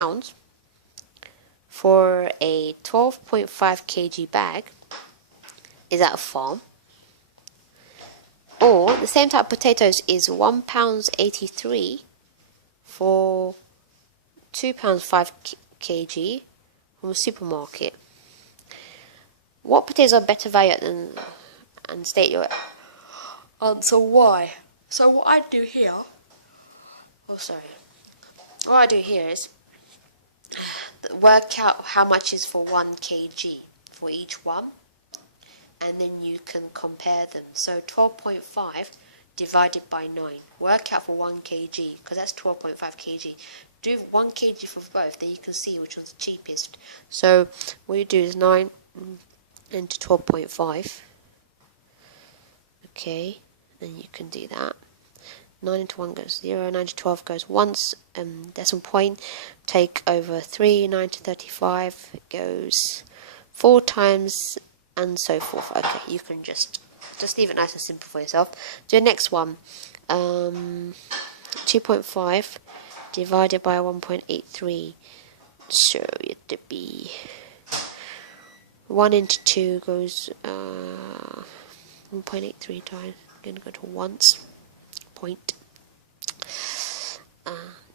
pounds for a 12.5 kg bag is at a farm, or the same type of potatoes is £1.83 for £2 5 kg from a supermarket. What potatoes are better value than, and state your answer why. So what I do here, what I do here is work out how much is for 1 kg for each one, and then you can compare them. So 12.5 divided by 9. Work out for 1 kg, because that's 12.5 kg. Do 1 kg for both, then you can see which one's the cheapest. So what you do is 9 into 12.5. Okay, then you can do that. 9 into 1 goes 0, 9 to 12 goes once, decimal point, take over 3, 9 to 35 goes 4 times, and so forth. Okay, you can just leave it nice and simple for yourself. Do the next one. 2.5 divided by 1.83. So it to be 1 into 2 goes 1.83 times. I'm going to go to once. Point.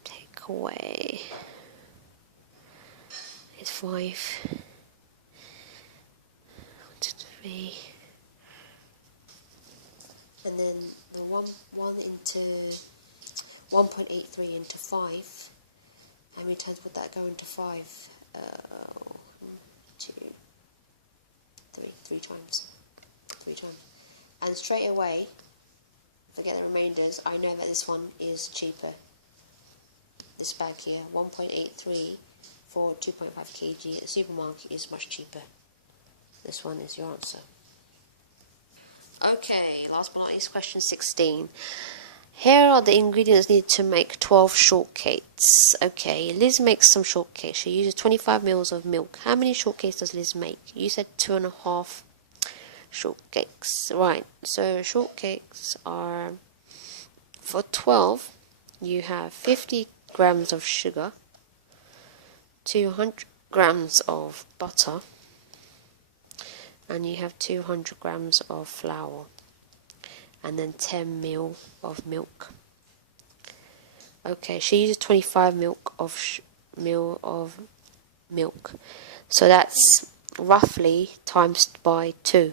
Take away is 5. 1 to 3. And then the 1 into 1.83 into 5. How many times would that go into 5? 2, 3. 3 times. 3 times. And straight away, forget the remainders, I know that this one is cheaper. This bag here, 1.83 for 2.5 kg at the supermarket is much cheaper. This one is your answer. Okay, last but not least, question 16. Here are the ingredients needed to make 12 shortcakes. Okay, Liz makes some shortcakes. She uses 25 ml of milk. How many shortcakes does Liz make? You said 2.5 shortcakes. Right, so shortcakes are, for 12, you have 50 grams of sugar, 200 grams of butter, and you have 200 grams of flour, and then 10 ml of milk. Okay, she uses 25 ml of milk, so that's roughly times by 2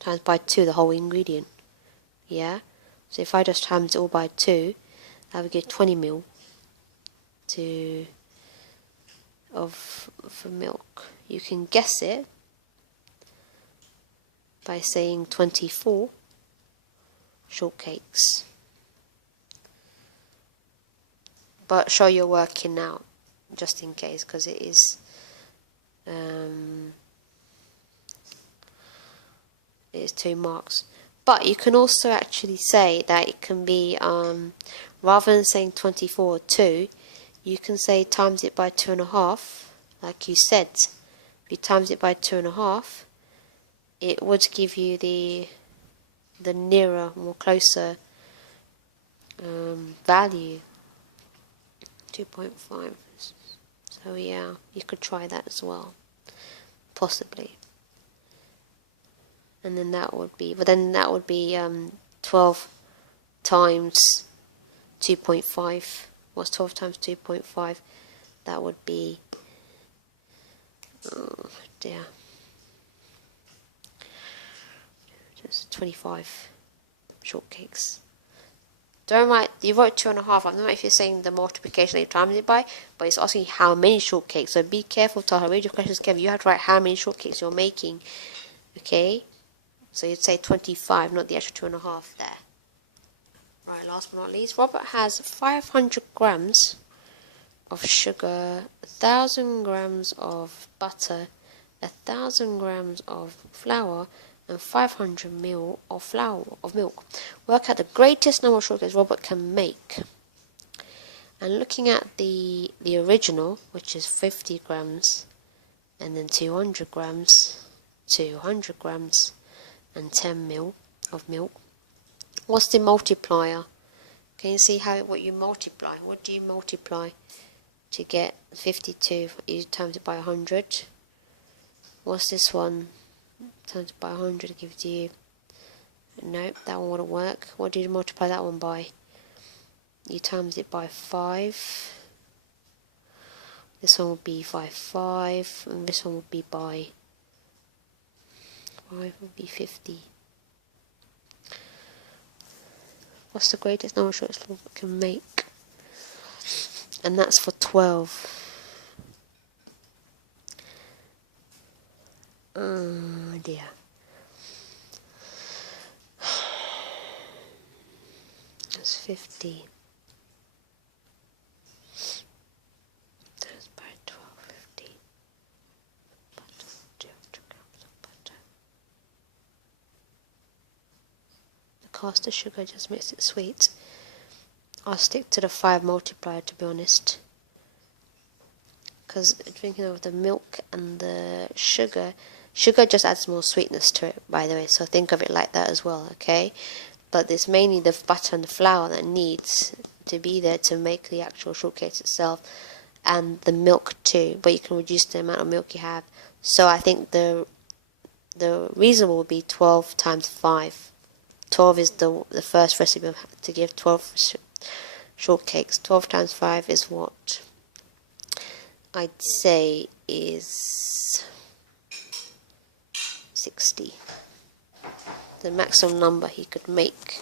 the whole ingredient. Yeah, so if I just times it all by 2, I would get 20 ml for milk. You can guess it by saying 24 shortcakes, but show you're working out just in case, because it is it is 2 marks. But you can also actually say that it can be rather than saying 24 or 2, you can say times it by 2.5, like you said. If you times it by 2.5, it would give you the nearer, more closer value, 2.5. So yeah, you could try that as well, possibly. And then that would be, 12 times 2.5. What's 12 times 2.5? That would be, oh dear, just 25 shortcakes. Don't write, you wrote 2.5. I don't know if you're saying the multiplication that you times it by, but it's asking how many shortcakes. So be careful, Taha. Read your questions carefully. You have to write how many shortcakes you're making. Okay? So you'd say 25, not the extra 2.5 there. Right, last but not least, Robert has 500 grams of sugar, 1,000 grams of butter, 1,000 grams of flour, and 500 ml of milk. Work out the greatest number of shortcakes Robert can make. And looking at the original, which is 50 grams, and then 200 grams, 200 grams, and 10 ml of milk. What's the multiplier? Can you see what you multiply? What do you multiply to get 52. You times it by 100. What's this one? Times it by 100 gives you... Nope, that one wouldn't work. What do you multiply that one by? You times it by 5. This one would be by 5, and this one would be by 5 would be 50. What's the greatest number of shortest we can make? And that's for 12. Oh dear. That's 50. That's by 12, 50. Butter, 200 grams of butter. The caster sugar just makes it sweet. I'll stick to the 5 multiplier, to be honest. Because drinking of the milk and the sugar just adds more sweetness to it, by the way, so think of it like that as well, okay? But it's mainly the butter and the flour that needs to be there to make the actual shortcake itself, and the milk too, but you can reduce the amount of milk you have. So I think the reasonable would be 12 times 5. 12 is the first recipe to give 12 shortcakes. 12 times 5 is what I'd say is 60. The maximum number he could make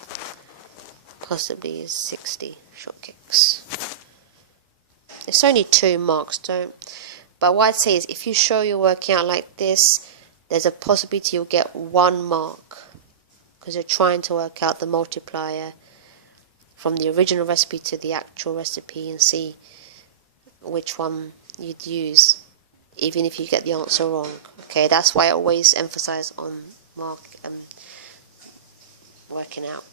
possibly is 60 shortcakes. It's only 2 marks, but what I'd say is if you show you're working out like this, there's a possibility you'll get 1 mark, because you're trying to work out the multiplier from the original recipe to the actual recipe and see which one you'd use, even if you get the answer wrong. Okay, that's why I always emphasize on working out.